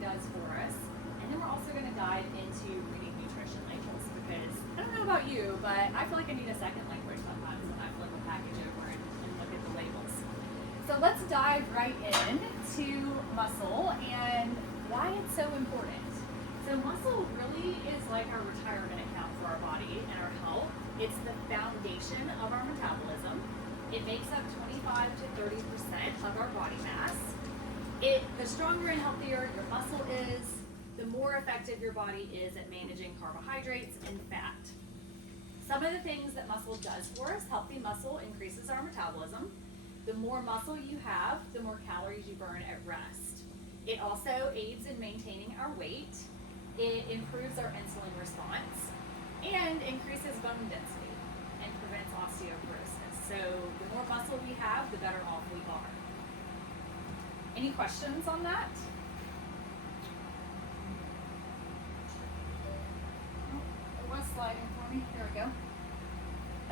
does for us. And then we're also going to dive into reading nutrition labels because I don't know about you, but I feel like I need a second language sometimes when I flip a package over and look at the labels. So let's dive right in to muscle and why it's so important. So muscle really is like our retirement account for our body and our health. It's the foundation of our metabolism. It makes up 25 to 30% of our body mass. The stronger and healthier your muscle is, the more effective your body is at managing carbohydrates and fat. Some of the things that muscle does for us, healthy muscle increases our metabolism. The more muscle you have, the more calories you burn at rest. It also aids in maintaining our weight. It improves our insulin response and increases bone density and prevents osteoporosis. So the more muscle we have, the better off we are. Any questions on that? Oh, it was sliding for me. There we go.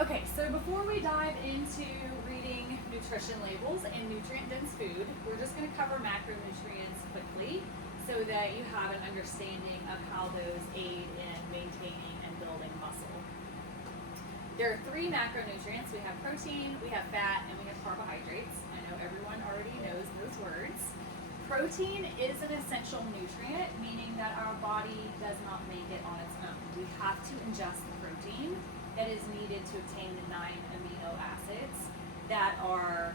Okay, so before we dive into reading nutrition labels and nutrient-dense food, we're just going to cover macronutrients quickly so that you have an understanding of how those aid in maintaining and building muscle. There are 3 macronutrients. We have protein, we have fat, and we have carbohydrates. I know everyone already knows those words. Protein is an essential nutrient, meaning that our body does not make it on its own. We have to ingest the protein that is needed to obtain the 9 amino acids that are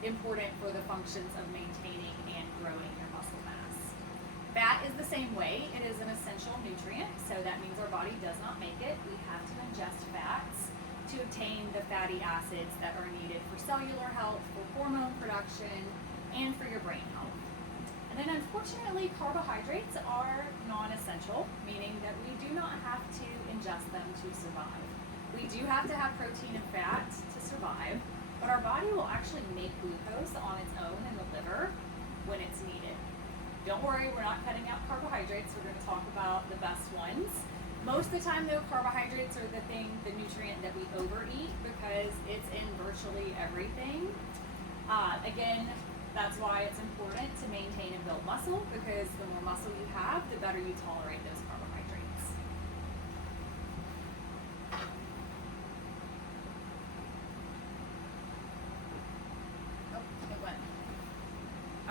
important for the functions of maintaining and growing your muscle mass. Fat is the same way. It is an essential nutrient, so that means our body does not make it. We have to ingest fats to obtain the fatty acids that are needed for cellular health, for hormone production, and for your brain health. And then unfortunately, carbohydrates are non-essential, meaning that we do not have to ingest them to survive. We do have to have protein and fat to survive, but our body will actually make glucose on its own in the liver when it's needed. Don't worry, we're not cutting out carbohydrates. We're going to talk about the best ones. Most of the time though, carbohydrates are the nutrient that we overeat because it's in virtually everything. Again, that's why it's important to maintain and build muscle, because the more muscle you have, the better you tolerate those carbohydrates. Oh, it went.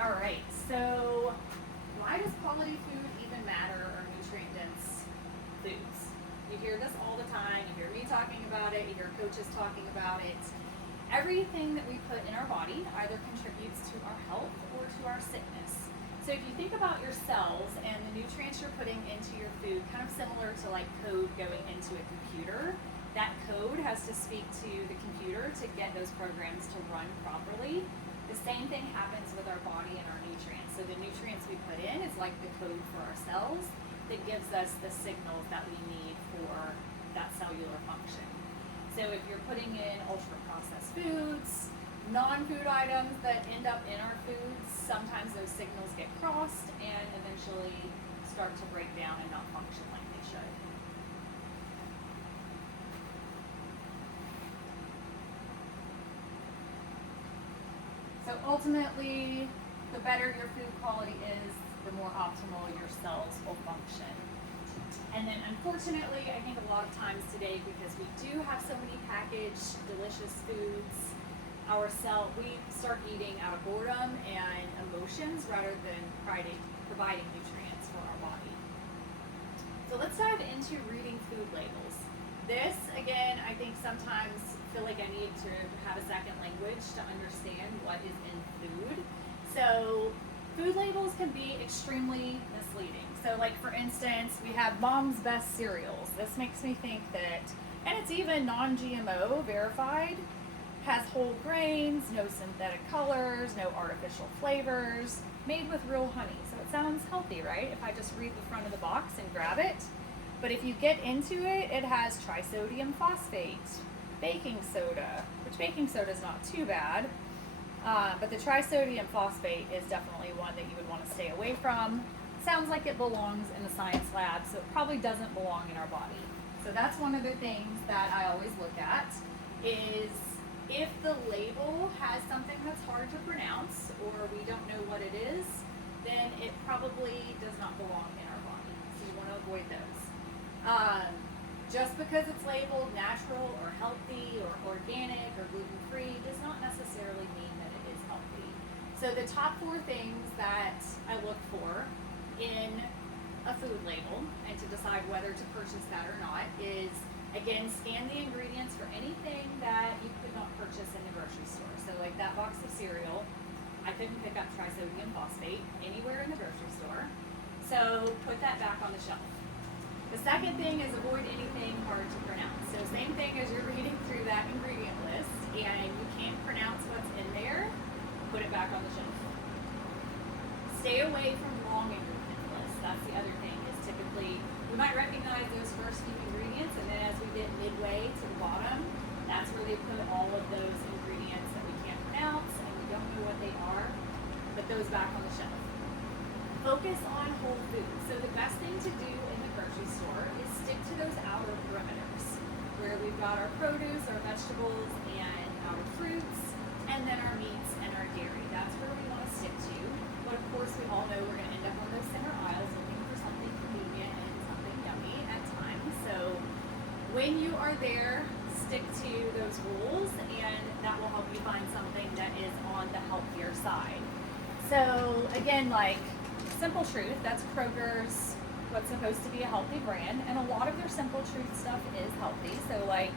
All right, so why does quality food even matter, or nutrient-dense foods? You hear this all the time. You hear me talking about it. You hear coaches talking about it. Everything that we put in our body either contributes to our health or to our sickness. So if you think about your cells and the nutrients you're putting into your food, kind of similar to like code going into a computer, that code has to speak to the computer to get those programs to run properly. The same thing happens with our body and our nutrients. So the nutrients we put in is like the code for our cells that gives us the signals that we need for that cellular function. So if you're putting in ultra-processed foods, non-food items that end up in our foods, sometimes those signals get crossed and eventually start to break down and not function like they should. So ultimately, the better your food quality is, the more optimal your cells will function. And then unfortunately, I think a lot of times today, because we do have so many packaged delicious foods, we start eating out of boredom and emotions rather than providing nutrients for our body. So let's dive into reading food labels. This, again, I think sometimes feel like I need to have a second language to understand what is in food. So food labels can be extremely misleading. So like for instance, we have Mom's Best cereals. This makes me think that, and it's even non-GMO verified, has whole grains, no synthetic colors, no artificial flavors, made with real honey. So it sounds healthy, right? If I just read the front of the box and grab it. But if you get into it, it has trisodium phosphate, baking soda, which baking soda is not too bad. But the trisodium phosphate is definitely one that you would want to stay away from. Sounds like it belongs in the science lab, so it probably doesn't belong in our body. So that's one of the things that I always look at, is if the label has something that's hard to pronounce or we don't know what it is, then it probably does not belong in our body. So you want to avoid those. Just because it's labeled natural or healthy or organic or gluten-free does not necessarily mean that it is healthy. So the top 4 things that I look for in a food label and to decide whether to purchase that or not is, again, scan the ingredients for anything that you could not purchase in the grocery store. So like that box of cereal, I couldn't pick up trisodium phosphate anywhere in the grocery store. So put that back on the shelf. The second thing is avoid anything hard to pronounce. So same thing as you're reading through that ingredient list and you can't pronounce what's in there, put it back on the shelf. Stay away from long ingredient lists. That's the other thing, is typically we might recognize those first few ingredients, and then as we get midway to the bottom, that's where they put all of those ingredients that we can't pronounce and we don't know what they are. Put those back on the shelf. Focus on whole foods. So the best thing to do in the grocery store is stick to those outer perimeters where we've got our produce, our vegetables, and our fruits, and then our meats and our dairy. That's where we want to stick to. But of course, we all know we're going to end up on those center aisles looking for something convenient and something yummy at times. So when you are there, stick to those rules, and that will help you find something that is on the healthier side. So again, like Simple Truth, that's Kroger's what's supposed to be a healthy brand, and a lot of their Simple Truth stuff is healthy. So like,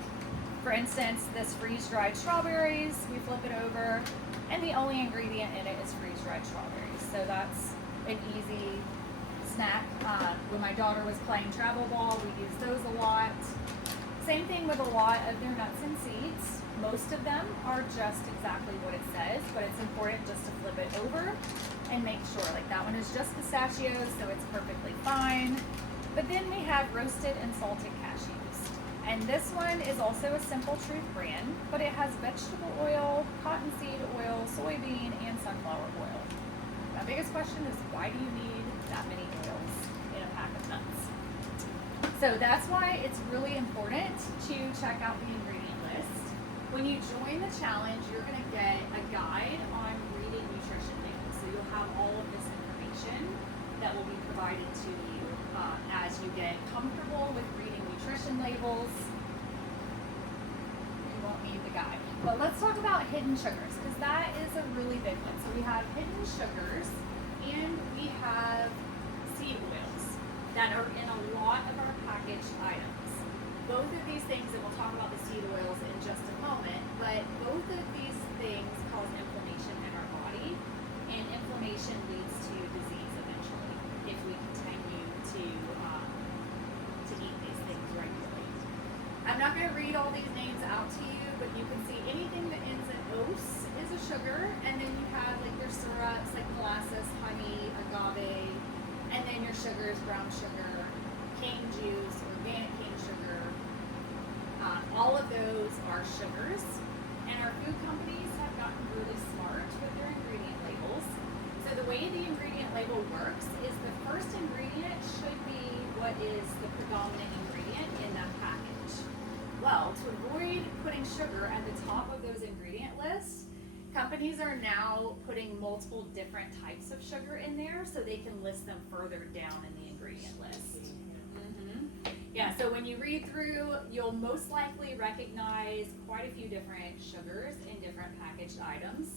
for instance, this freeze-dried strawberries, we flip it over, and the only ingredient in it is freeze-dried strawberries. So that's an easy snack. When my daughter was playing travel ball, we used those a lot. Same thing with a lot of their nuts and seeds. Most of them are just exactly what it says, but it's important just to flip it over and make sure. Like that one is just pistachios, so it's perfectly fine. But then we have roasted and salted cashews. And this one is also a Simple Truth brand, but it has vegetable oil, cottonseed oil, soybean, and sunflower oil. My biggest question is, why do you need that many oils in a pack of nuts? So that's why it's really important to check out the ingredient list. When you join the challenge, you're going to get a guide on reading nutrition labels. So you'll have all of this information that will be provided to you as you get comfortable with reading nutrition labels. You won't need the guide. But let's talk about hidden sugars, because that is a really big one. So we have hidden sugars and we have seed oils that are in a lot of our packaged items. Both of these things, and we'll talk about the seed oils in just a moment, but both of these things cause inflammation in our body, and inflammation leads to disease eventually if we continue to eat these things regularly. I'm not going to read all these names out to you, but you can see anything that ends in ose is a sugar, and then you have like your syrups like molasses, honey, agave, and then your sugars, brown sugar, cane juice, organic cane sugar. All of those are sugars, and our food companies have gotten really smart with their ingredient labels. So the way the ingredient label works is the first ingredient should be what is the predominant ingredient in that package. Well, to avoid putting sugar at the top of those ingredient lists, companies are now putting multiple different types of sugar in there so they can list them further down in the ingredient list. Yeah, so when you read through, you'll most likely recognize quite a few different sugars in different packaged items.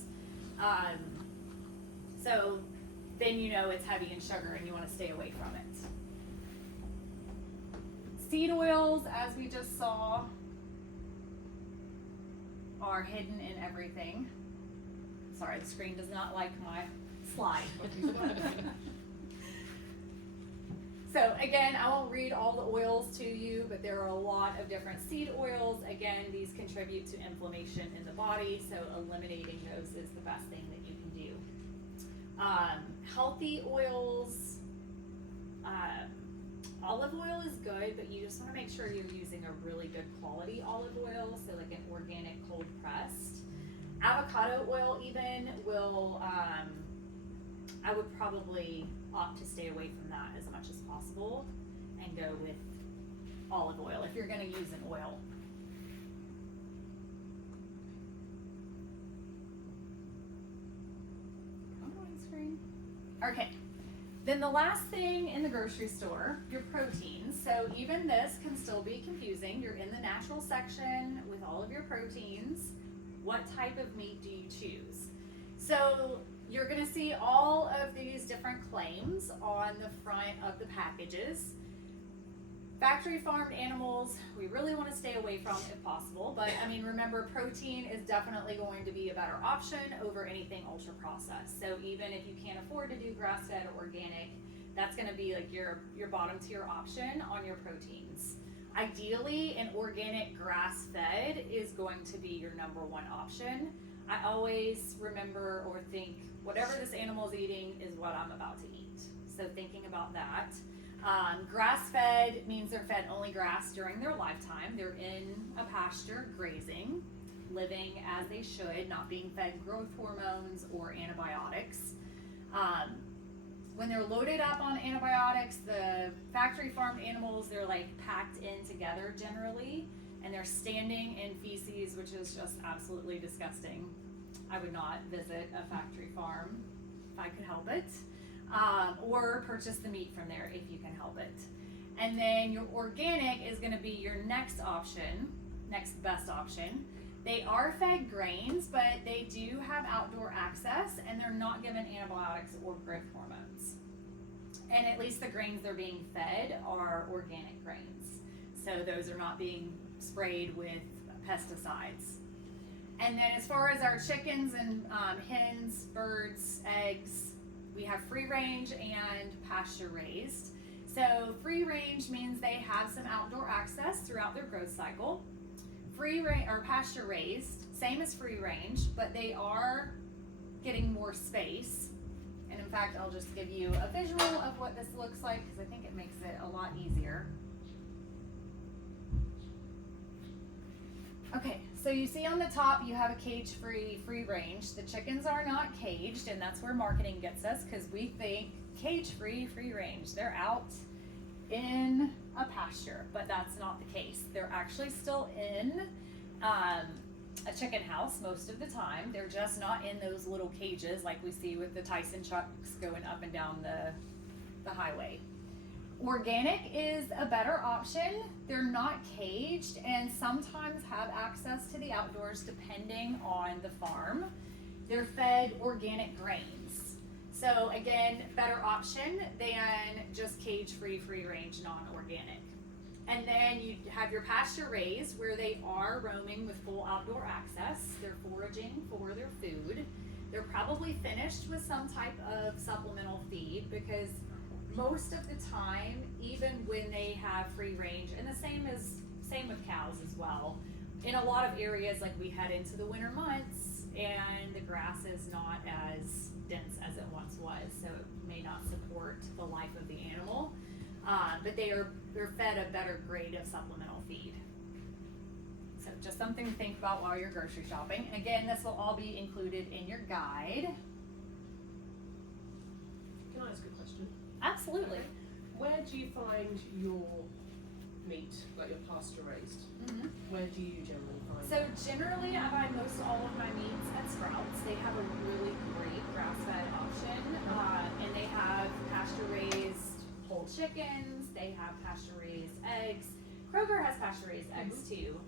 So then you know it's heavy in sugar and you want to stay away from it. Seed oils, as we just saw, are hidden in everything. Sorry, the screen does not like my slide. So again, I won't read all the oils to you, but there are a lot of different seed oils. Again, these contribute to inflammation in the body, so eliminating those is the best thing that you can do. Healthy oils, olive oil is good, but you just want to make sure you're using a really good quality olive oil, so like an organic cold pressed. Avocado oil even will, I would probably opt to stay away from that as much as possible and go with olive oil if you're going to use an oil. Come on, screen. Okay, Then the last thing in the grocery store, your proteins. So even this can still be confusing. You're in the natural section with all of your proteins. What type of meat do you choose? So you're going to see all of these different claims on the front of the packages. Factory farmed animals, we really want to stay away from if possible, but I mean, remember, protein is definitely going to be a better option over anything ultra processed. So even if you can't afford to do grass fed or organic, that's going to be like your bottom tier option on your proteins. Ideally, an organic grass fed is going to be your number one option. I always remember or think whatever this animal is eating is what I'm about to eat. So thinking about that. Grass-fed means they're fed only grass during their lifetime. They're in a pasture grazing, living as they should, not being fed growth hormones or antibiotics. When they're loaded up on antibiotics, the factory farmed animals, they're like packed in together generally, and they're standing in feces, which is just absolutely disgusting. I would not visit a factory farm if I could help it. Or purchase the meat from there if you can help it. And then your organic is going to be your next option, next best option. They are fed grains, but they do have outdoor access and they're not given antibiotics or growth hormones. And at least the grains they're being fed are organic grains. So those are not being sprayed with pesticides. And then as far as our chickens and hens, birds, eggs, we have free range and pasture raised. So free range means they have some outdoor access throughout their growth cycle. Free range or pasture raised, same as free range, but they are getting more space. And in fact, I'll just give you a visual of what this looks like because I think it makes it a lot easier. Okay, so you see on the top you have a cage-free, free range. The chickens are not caged, and that's where marketing gets us because we think cage-free, free range. They're out in a pasture, but that's not the case. They're actually still in a chicken house most of the time. They're just not in those little cages like we see with the Tyson trucks going up and down the highway. Organic is a better option. They're not caged and sometimes have access to the outdoors depending on the farm. They're fed organic grains. So again, better option than just cage-free, free-range, non-organic. And then you have your pasture raised where they are roaming with full outdoor access. They're foraging for their food. They're probably finished with some type of supplemental feed because most of the time, even when they have free range, and the same with cows as well, in a lot of areas like we head into the winter months and the grass is not as dense as it once was, so it may not support the life of the animal, but they're fed a better grade of supplemental feed. So just something to think about while you're grocery shopping. And again, this will all be included in your guide. Can I ask a question? Absolutely. Okay. Where do you find your meat, like your pasture raised? Mm-hmm. Where do you generally find So it? generally I buy most all of my meats at Sprouts. They have a really great grass-fed option, and they have pasture-raised whole chickens, they have pasture-raised eggs. Kroger has pasture-raised eggs too.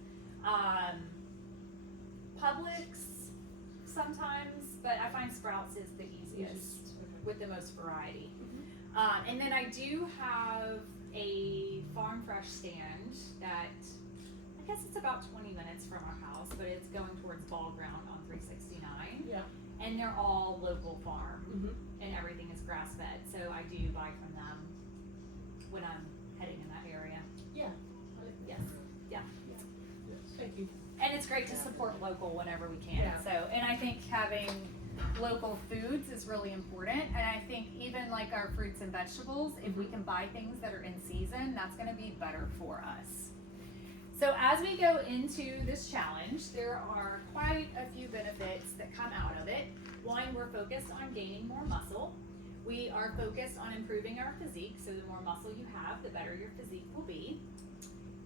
Publix sometimes, but I find Sprouts is the easiest with the most variety. And then I do have a Farm Fresh stand that I guess it's about 20 minutes from our house, but it's going towards Ball Ground on 369. Yeah. And they're all local farm, and everything is grass fed. So I do buy from them when I'm heading in that area. Yeah. Yes. Yeah. Thank you. And it's great to support local whenever we can. Yeah. So, and I think having local foods is really important. And I think even like our fruits and vegetables, if we can buy things that are in season, that's going to be better for us. So as we go into this challenge, there are quite a few benefits that come out of it. One, we're focused on gaining more muscle. We are focused on improving our physique. So the more muscle you have, the better your physique will be.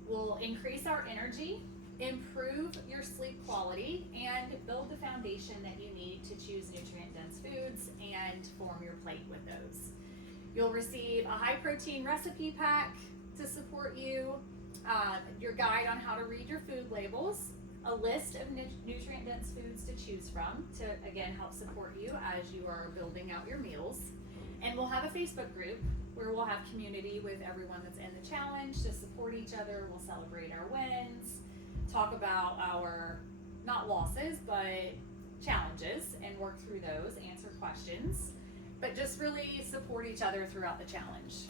We'll increase our energy, improve your sleep quality, and build the foundation that you need to choose nutrient-dense foods and form your plate with those. You'll receive a high protein recipe pack to support you, your guide on how to read your food labels, a list of nutrient dense foods to choose from to again help support you as you are building out your meals. And we'll have a Facebook group where we'll have community with everyone that's in the challenge to support each other. We'll celebrate our wins, talk about our, not losses, but challenges and work through those, answer questions, but just really support each other throughout the challenge.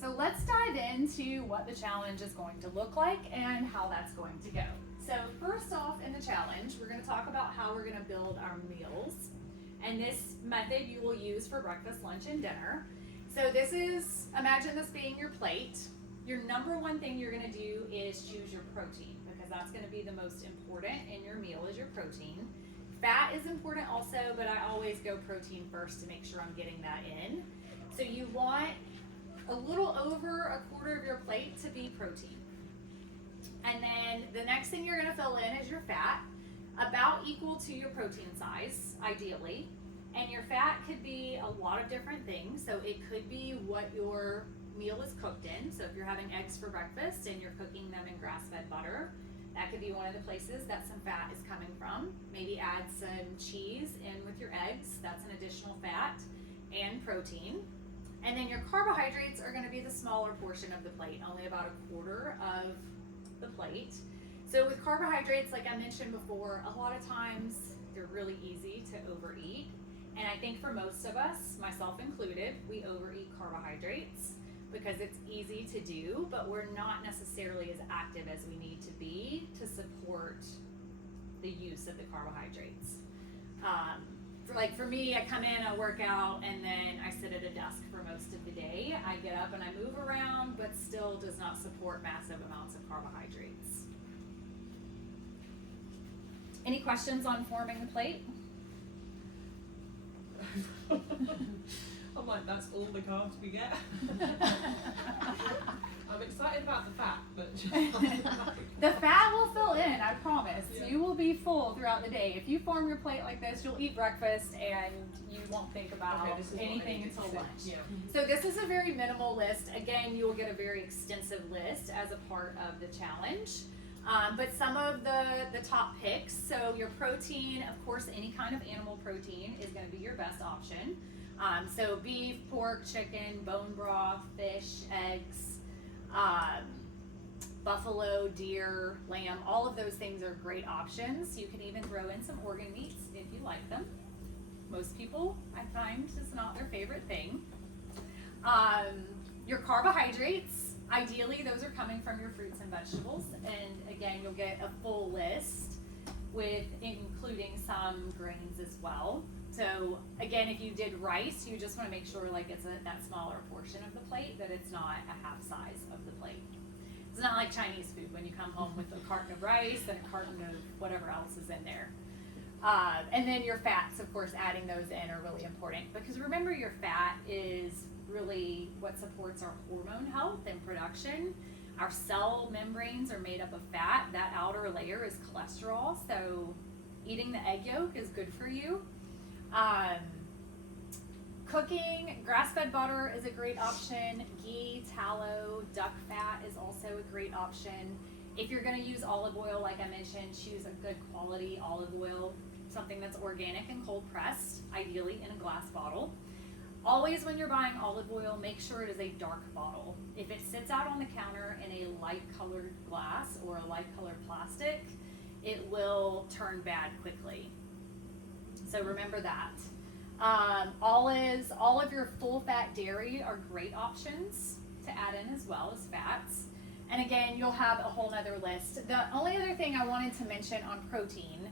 So let's dive into what the challenge is going to look like and how that's going to go. So first off in the challenge, we're going to talk about how we're going to build our meals. And this method you will use for breakfast, lunch, and dinner. So this is, imagine this being your plate. Your number one thing you're going to do is choose your protein, because that's going to be the most important in your meal is your protein. Fat is important also, but I always go protein first to make sure I'm getting that in. So you want a little over a quarter of your plate to be protein. And then the next thing you're going to fill in is your fat, about equal to your protein size, ideally. And your fat could be a lot of different things. So it could be what your meal is cooked in. So if you're having eggs for breakfast and you're cooking them in grass-fed butter, that could be one of the places that some fat is coming from. Maybe add some cheese in with your eggs. That's an additional fat and protein. And then your carbohydrates are going to be the smaller portion of the plate, only about a quarter of the plate. So with carbohydrates, like I mentioned before, a lot of times they're really easy to overeat. And I think for most of us, myself included, we overeat carbohydrates because it's easy to do, but we're not necessarily as active as we need to be to support the use of the carbohydrates. For me, I come in, I work out, and then I sit at a desk for most of the day. I get up and I move around, but still does not support massive amounts of carbohydrates. Any questions on forming the plate? I'm like, that's all the carbs we get. I'm excited about the fat, but the fat will fill in, I promise. Yeah. You will be full throughout the day. If you form your plate like this, you'll eat breakfast and you won't think about anything until lunch. Yeah. So this is a very minimal list. Again, you will get a very extensive list as a part of the challenge. But some of the top picks, so your protein, of course, any kind of animal protein is going to be your best option. So beef, pork, chicken, bone broth, fish, eggs, buffalo, deer, lamb, all of those things are great options. You can even throw in some organ meats if you like them. Most people, I find, is not their favorite thing. Your carbohydrates, ideally those are coming from your fruits and vegetables, and again you'll get a full list with including some grains as well. So again, if you did rice, you just want to make sure like it's that smaller portion of the plate, that it's not a half size of the plate. It's not like Chinese food when you come home with a carton of rice and a carton of whatever else is in there. And then your fats, of course, adding those in are really important, because remember your fat is really what supports our hormone health and production. Our cell membranes are made up of fat. That outer layer is cholesterol, so eating the egg yolk is good for you. Cooking, grass-fed butter is a great option. Ghee, tallow, duck fat is also a great option. If you're going to use olive oil, like I mentioned, choose a good quality olive oil, something that's organic and cold pressed, ideally in a glass bottle. Always when you're buying olive oil, make sure it is a dark bottle. If it sits out on the counter in a light colored glass or a light colored plastic, it will turn bad quickly. So remember that. Olives, all of your full fat dairy are great options to add in as well as fats. And again, you'll have a whole nother list. The only other thing I wanted to mention on protein,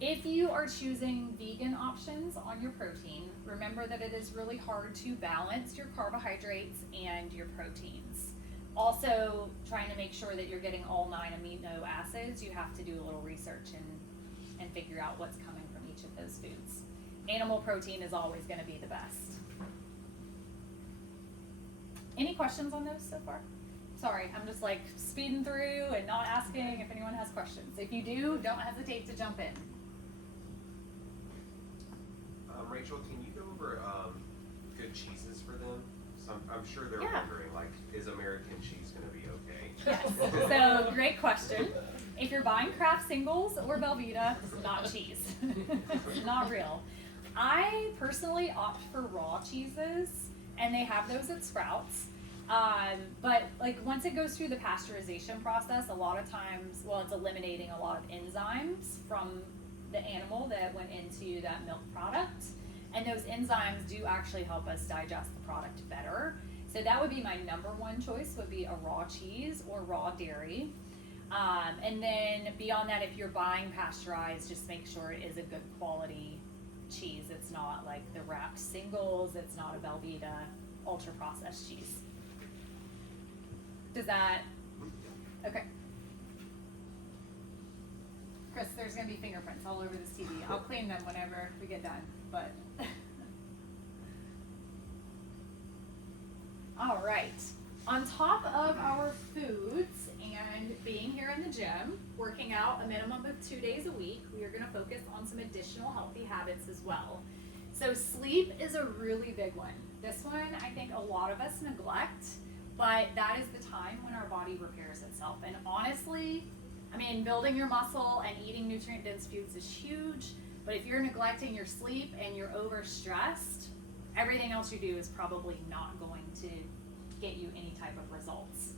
if you are choosing vegan options on your protein, remember that it is really hard to balance your carbohydrates and your proteins. Also, trying to make sure that you're getting all 9 amino acids, you have to do a little research and figure out what's coming from each of those foods. Animal protein is always going to be the best. Any questions on those so far? Sorry, I'm just like speeding through and not asking if anyone has questions. If you do, don't hesitate to jump in. Rachel, can you go over good cheeses for them? I'm sure they're Yeah. wondering, like, is American cheese going to be okay? Yes. So great question. If you're buying Kraft singles or Velveeta, it's not cheese. It's not real. I personally opt for raw cheeses, and they have those at Sprouts. But like once it goes through the pasteurization process, a lot of times, well, it's eliminating a lot of enzymes from the animal that went into that milk product. And those enzymes do actually help us digest the product better. So that would be my number one choice, would be a raw cheese or raw dairy. And then beyond that, if you're buying pasteurized, just make sure it is a good quality cheese. It's not like the wrapped singles, it's not a Velveeta ultra processed cheese. Does that, okay. Chris, there's gonna be fingerprints all over this TV. I'll clean them whenever we get done, but. All right, on top of our foods and being here in the gym, working out a minimum of 2 days a week, we are gonna focus on some additional healthy habits as well. So sleep is a really big one. This one, I think a lot of us neglect, but that is the time when our body repairs itself. And honestly, I mean, building your muscle and eating nutrient-dense foods is huge, but if you're neglecting your sleep and you're overstressed, everything else you do is probably not going to get you any type of results.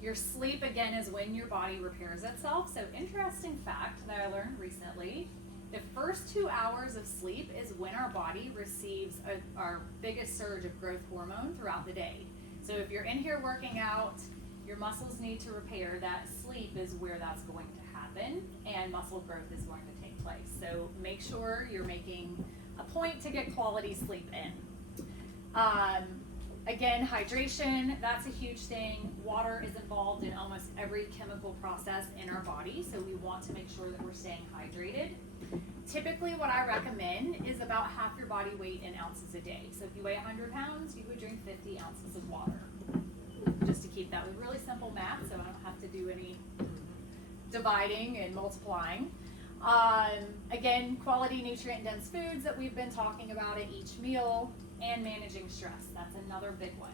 Your sleep, again, is when your body repairs itself. So interesting fact that I learned recently, the first 2 hours of sleep is when our body receives our biggest surge of growth hormone throughout the day. So if you're in here working out, your muscles need to repair, that sleep is where that's going to happen and muscle growth is going to take place. So make sure you're making a point to get quality sleep in. Again, hydration, that's a huge thing. Water is involved in almost every chemical process in our body, so we want to make sure that we're staying hydrated. Typically, what I recommend is about half your body weight in ounces a day. So if you weigh 100 pounds, you would drink 50 ounces of water. Just to keep that with really simple math, so I don't have to do any dividing and multiplying. Again, quality nutrient-dense foods that we've been talking about at each meal, and managing stress. That's another big one.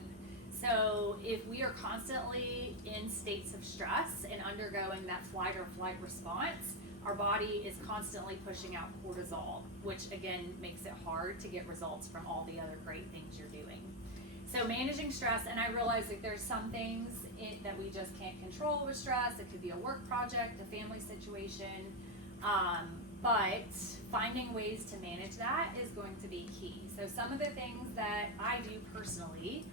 So if we are constantly in states of stress and undergoing that flight or flight response, our body is constantly pushing out cortisol, which again makes it hard to get results from all the other great things you're doing. So managing stress, and I realize that there's some things that we just can't control with stress. It could be a work project, a family situation, but finding ways to manage that is going to be key. So some of the things that I do personally,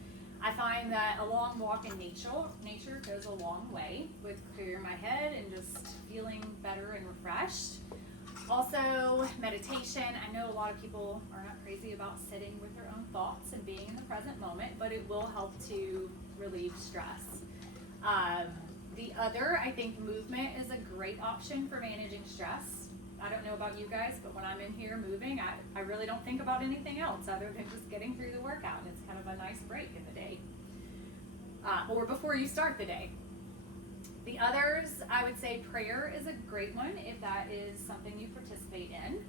I find that a long walk in nature goes a long way with clearing my head and just feeling better and refreshed. Also, meditation. I know a lot of people are not crazy about sitting with their own thoughts and being in the present moment, but it will help to relieve stress. The other, I think movement is a great option for managing stress. I don't know about you guys, but when I'm in here moving, I really don't think about anything else other than just getting through the workout, and it's kind of a nice break in the day. Or before you start the day. The others, I would say prayer is a great one if that is something you participate in.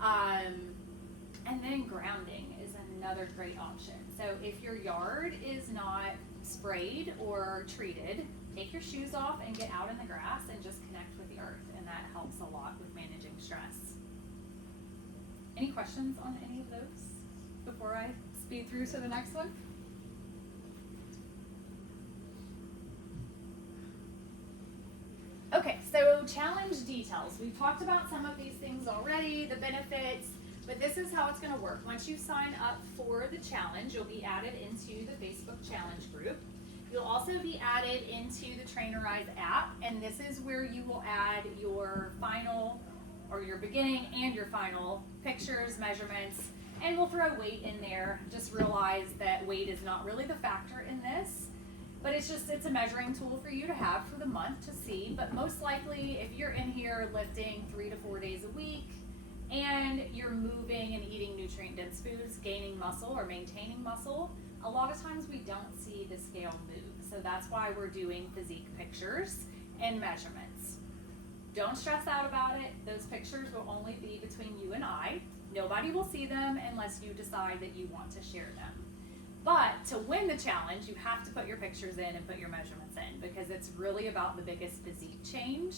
And then grounding is another great option. So if your yard is not sprayed or treated, take your shoes off and get out in the grass and just connect with the earth, and that helps a lot with managing stress. Any questions on any of those before I speed through to the next one? Okay, so challenge details. We've talked about some of these things already, the benefits, but this is how it's going to work. Once you sign up for the challenge, you'll be added into the Facebook challenge group. You'll also be added into the Trainerize app, and this is where you will add your final, or your beginning and your final pictures, measurements, and we'll throw weight in there. Just realize that weight is not really the factor in this, but it's a measuring tool for you to have for the month to see. But most likely, if you're in here lifting 3 to 4 days a week, and you're moving and eating nutrient-dense foods, gaining muscle or maintaining muscle, a lot of times we don't see the scale move. So that's why we're doing physique pictures and measurements. Don't stress out about it. Those pictures will only be between you and I. Nobody will see them unless you decide that you want to share them. to win the challenge, you have to put your pictures in and put your measurements in, because it's really about the biggest physique change.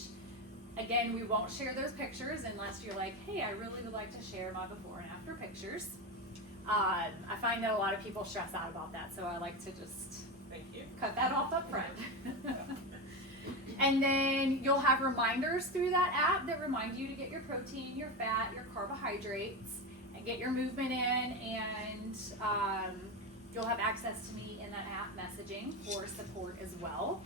Again, we won't share those pictures unless you're like, hey, I really would like to share my before and after pictures. I find that a lot of people stress out about that, so I like to just Thank you. cut that off up front. And then you'll have reminders through that app that remind you to get your protein, your fat, your carbohydrates, and get your movement in, and you'll have access to me in that app messaging for support as well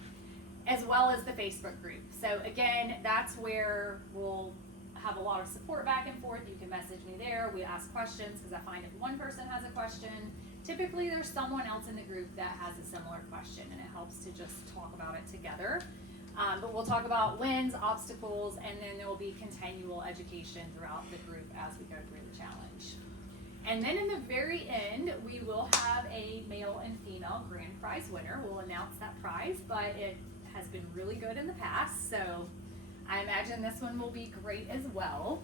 as the Facebook group. So again, that's where we'll have a lot of support back and forth. You can message me there. We ask questions, because I find if one person has a question, typically there's someone else in the group that has a similar question, and it helps to just talk about it together. But we'll talk about wins, obstacles, and then there will be continual education throughout the group as we go through the challenge. And then in the very end, we will have a male and female grand prize winner. We'll announce that prize, but it has been really good in the past, so I imagine this one will be great as well.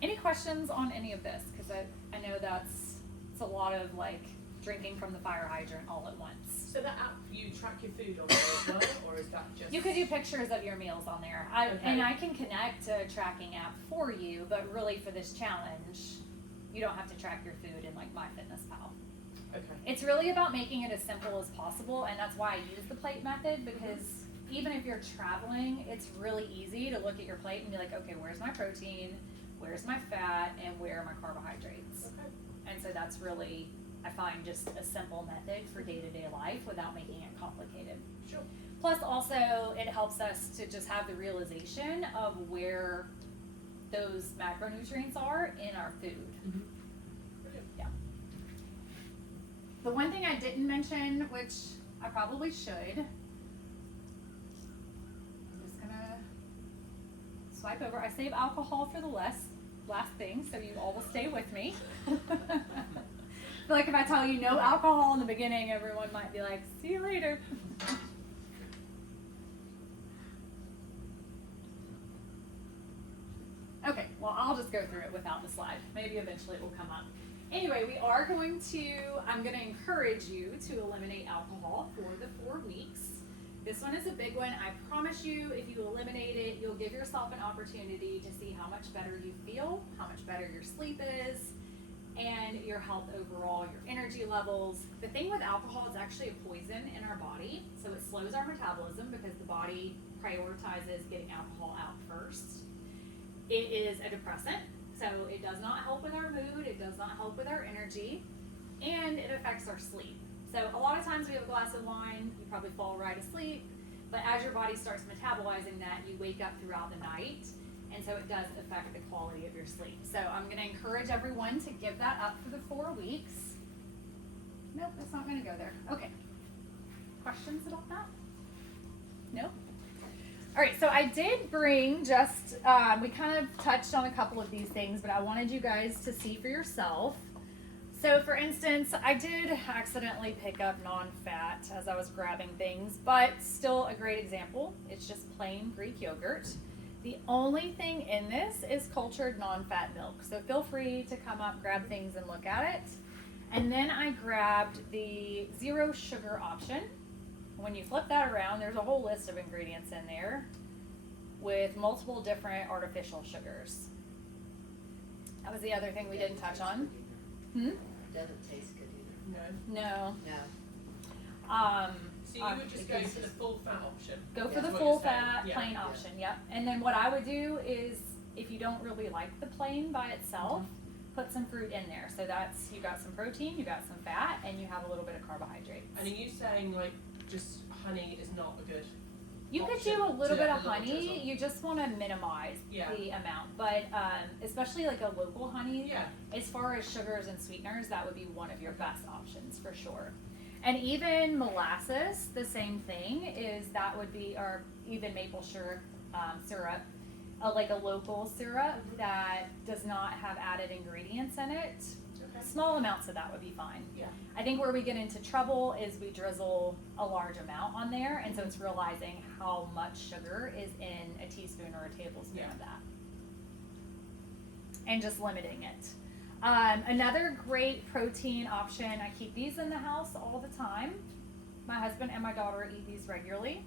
Any questions on any of this? Because I know it's a lot of like drinking from the fire hydrant all at once. So that app, you track your food on there as well, or is that just? You could do pictures of your meals on there. And I can connect to a tracking app for you, but really for this challenge, you don't have to track your food in like MyFitnessPal. Okay. It's really about making it as simple as possible, and that's why I use the plate method, because even if you're traveling, it's really easy to look at your plate and be like, okay, where's my protein, where's my fat, and where are my carbohydrates? Okay. And so that's really, I find, just a simple method for day-to-day life without making it complicated. Sure. Plus also, it helps us to just have the realization of where those macronutrients are in our food. Mm-hmm. Brilliant. Yeah. The one thing I didn't mention, which I probably should, I'm just gonna swipe over. I save alcohol for the last thing, so you all will stay with me. I feel like if I tell you no alcohol in the beginning, everyone might be like, see you later. Okay, well, I'll just go through it without the slide. Maybe eventually it will come up. Anyway, I'm going to encourage you to eliminate alcohol for the 4 weeks. This one is a big one. I promise you, if you eliminate it, you'll give yourself an opportunity to see how much better you feel, how much better your sleep is, and your health overall, your energy levels. The thing with alcohol, it's actually a poison in our body, so it slows our metabolism because the body prioritizes getting alcohol out first. It is a depressant, so it does not help with our mood, it does not help with our energy, and it affects our sleep. So a lot of times we have a glass of wine, you probably fall right asleep, but as your body starts metabolizing that, you wake up throughout the night, and so it does affect the quality of your sleep. So I'm going to encourage everyone to give that up for the 4 weeks. Nope, that's not going to go there. Okay. Questions about that? Nope. All right, so I did bring we kind of touched on a couple of these things, but I wanted you guys to see for yourself. So for instance, I did accidentally pick up non-fat as I was grabbing things, but still a great example. It's just plain Greek yogurt. The only thing in this is cultured non-fat milk. So feel free to come up, grab things, and look at it. And then I grabbed the 0 sugar option. When you flip that around, there's a whole list of ingredients in there with multiple different artificial sugars. That was the other thing we didn't touch on. Doesn't taste good either. No. No. No. So you would just go for the full fat option. Go for That's the what full you're saying. fat, Yeah. plain option, yep. And then what I would do is, if you don't really like the plain by itself, put some fruit in there. So that's, you got some protein, you got some fat, and you have a little bit of carbohydrates. And are you saying like just honey is not a good? You could option do a little to bit of a little honey, drizzle? you just want to minimize Yeah. the amount. But especially like a local honey, Yeah. as far as sugars and sweeteners, that would be one of your best options for sure. And even molasses, the same thing, is that would be, or even maple syrup, like a local syrup that does not have added ingredients in it. Okay. Small amounts of that would be fine. Yeah. I think where we get into trouble is we drizzle a large amount on there, and so it's realizing how much sugar is in a teaspoon or a tablespoon Yeah. of that. And just limiting it. Another great protein option, I keep these in the house all the time. My husband and my daughter eat these regularly.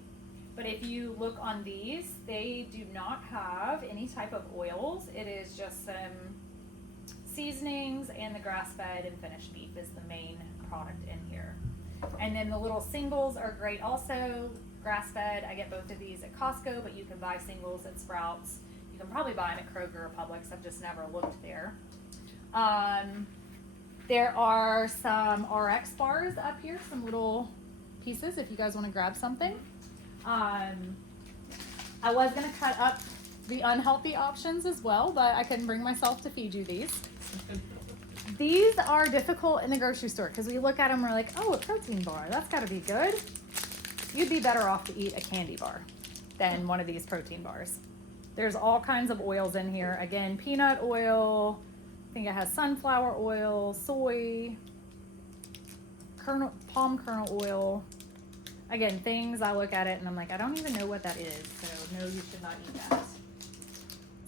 But if you look on these, they do not have any type of oils. It is just some seasonings, and the grass-fed and finished beef is the main product in here. And then the little singles are great also. Grass-fed, I get both of these at Costco, but you can buy singles at Sprouts. You can probably buy them at Kroger or Publix. I've just never looked there. There are some RX bars up here, some little pieces if you guys want to grab something. I was going to cut up the unhealthy options as well, but I couldn't bring myself to feed you these. These are difficult in the grocery store because we look at them and we're like, oh, a protein bar, that's got to be good. You'd be better off to eat a candy bar than one of these protein bars. There's all kinds of oils in here. Again, peanut oil, I think it has sunflower oil, soy, palm kernel oil. Again, things I look at it and I'm like, I don't even know what that is, so no, you should not eat that.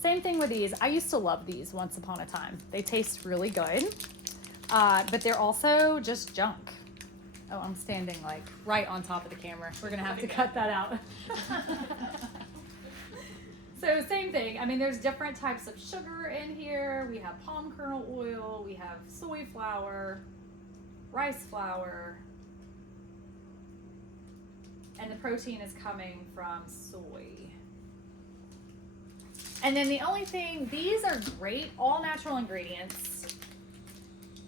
Same thing with these. I used to love these once upon a time. They taste really good, but they're also just junk. Oh, I'm standing like right on top of the camera. We're gonna have to cut that out. So same thing. I mean, there's different types of sugar in here. We have palm kernel oil, we have soy flour, rice flour, and the protein is coming from soy. And then the only thing, these are great, all natural ingredients.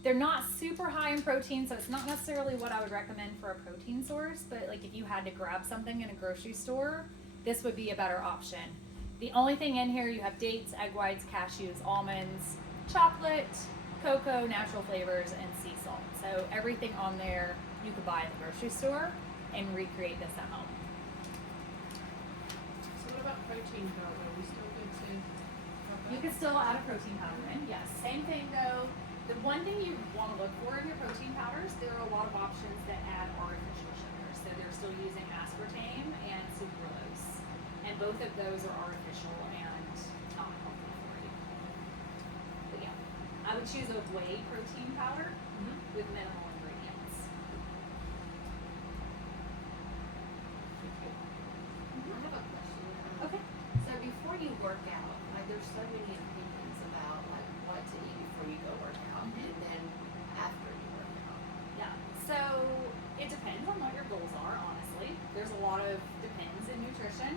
They're not super high in protein, so it's not necessarily what I would recommend for a protein source, but like if you had to grab something in a grocery store, this would be a better option. The only thing in here, you have dates, egg whites, cashews, almonds, chocolate, cocoa, natural flavors, and sea salt. So everything on there you could buy in the grocery store and recreate this at home. So what about protein powder? Are we still good to have that? You can still add a protein powder in, yes. Same thing though. The one thing you want to look for in your protein powders, there are a lot of options that add artificial sugars. So they're still using aspartame and sucralose. And both of those are artificial and not healthy for you. But yeah, I would choose a whey protein powder with minimal ingredients. I have a question. Okay. So before you work out, like there's so many opinions about like what to eat before you go work out, and then after you work out. Yeah, so it depends on what your goals are, honestly. There's a lot of depends in nutrition.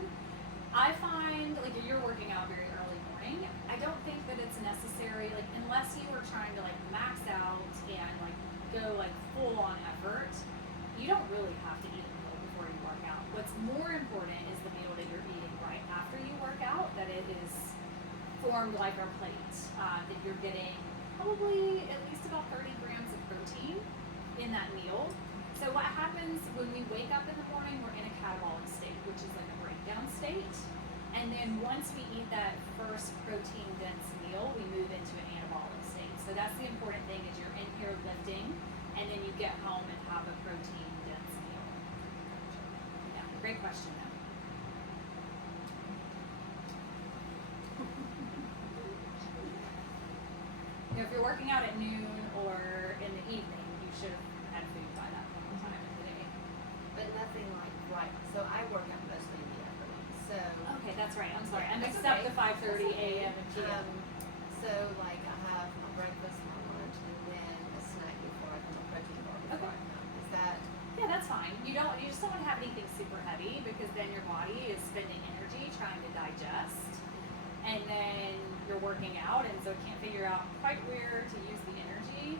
I find, like, if you're working out very early morning, I don't think that it's necessary, like, unless you were trying to, like, max out and, like, go, like, full on effort, you don't really have to eat a meal before you work out. What's more important is the meal that you're eating right after you work out, that it is formed like our plate, that you're getting probably at least about 30 grams of protein in that meal. So what happens when we wake up in the morning, we're in a catabolic state, which is like a breakdown state. And then once we eat that first protein dense meal, we move into an anabolic state. So that's the important thing, is you're in here lifting, and then you get home and have a protein dense meal. Yeah, great question though. You know, if you're working out at noon or in the evening, you should have had food by that point in time of the day. But nothing like right. So I work out mostly in the afternoon. So Okay, that's right. I'm sorry. I That's mixed up okay. the 5:30 a.m. and p.m. so like I have my breakfast, my lunch, and then a snack before I come, a protein bar before I come. Is that Yeah, that's fine. You just don't want to have anything super heavy, because then your body is spending energy trying to digest, and then you're working out, and so it can't figure out quite where to use the energy.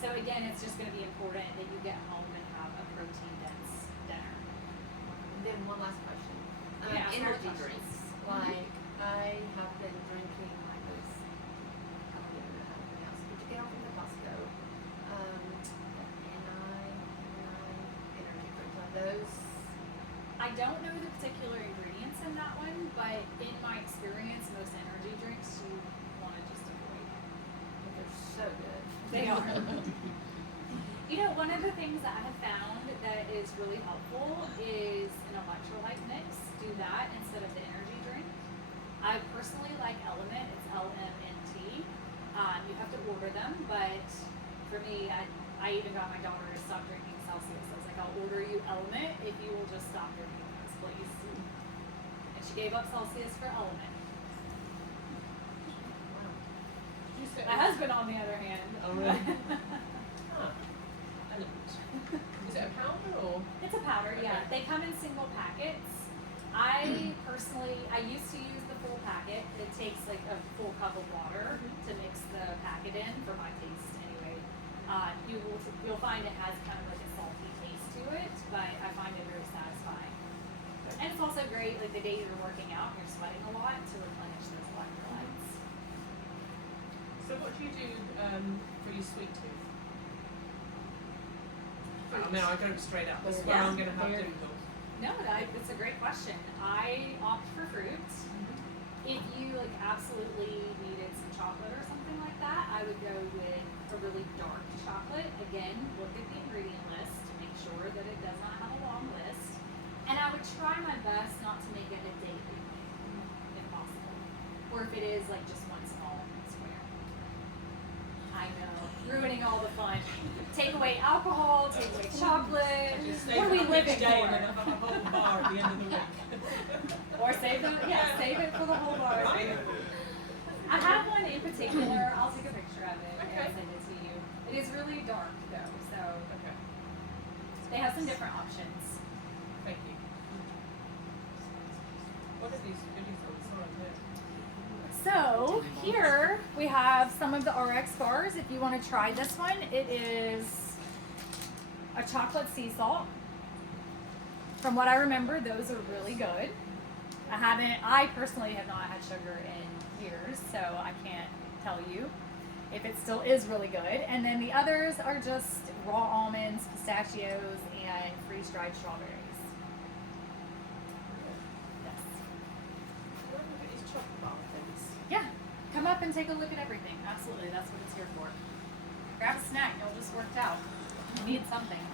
So again, it's just going to be important that you get home and have a protein dense dinner. then one last question. Yeah, ask all the Energy questions. drinks. Like I have been drinking like those, I don't even know how to pronounce it, but you get them from the Costco. Energy drinks. Are those? I don't know the particular ingredients in that one, but in my experience, most energy drinks you want to just avoid. They're so good. They are. You know, one of the things that I have found that is really helpful is an electrolyte mix. Do that instead of the energy drink. I personally like Element. It's LMNT. You have to order them, but for me, I even got my daughter to stop drinking Celsius. I was like, I'll order you Element if you will just stop drinking those, please. And she gave up Celsius for Element. Wow. Did you say My husband, on the other hand, Oh, really? Huh. Element. Is it a powder or? it's a powder, yeah. Okay. They come in single packets. I personally, I used to use the full packet. It takes like a full cup of water to mix the packet in for my taste anyway. You'll find it has kind of like a salty taste to it, but I find it very satisfying. And it's also great like the days you're working out and you're sweating a lot to replenish those electrolytes. So what do you do for your sweet tooth? I mean, I go straight up. That's where Yeah. I'm going to have Very- dimples. No, it's a great question. I opt for fruit. If you like absolutely needed some chocolate or something like that, I would go with a really dark chocolate. Again, look at the ingredient list to make sure that it does not have a long list. And I would try my best not to make it a daily thing, if possible. Or if it is like just one small square. I know, ruining all the fun. Take away alcohol, take away chocolate. Just What are we living day and then for? have a whole bar at the end of the week. Or save it for the whole bar. Right. I have one in particular. I'll take a picture of it and Okay. send it to you. It is really dark though, so Okay. they have some different options. Thank you. What are these goodies on the side there? So here we have some of the RX bars. If you want to try this one, it is a chocolate sea salt. From what I remember, those are really good. I personally have not had sugar in years, so I can't tell you if it still is really good. And then the others are just raw almonds, pistachios, and freeze-dried strawberries. Yes. Where do we get these chocolate bar things? Yeah, come up and take a look at everything. Absolutely, that's what it's here for. Grab a snack, y'all just worked out. You need something.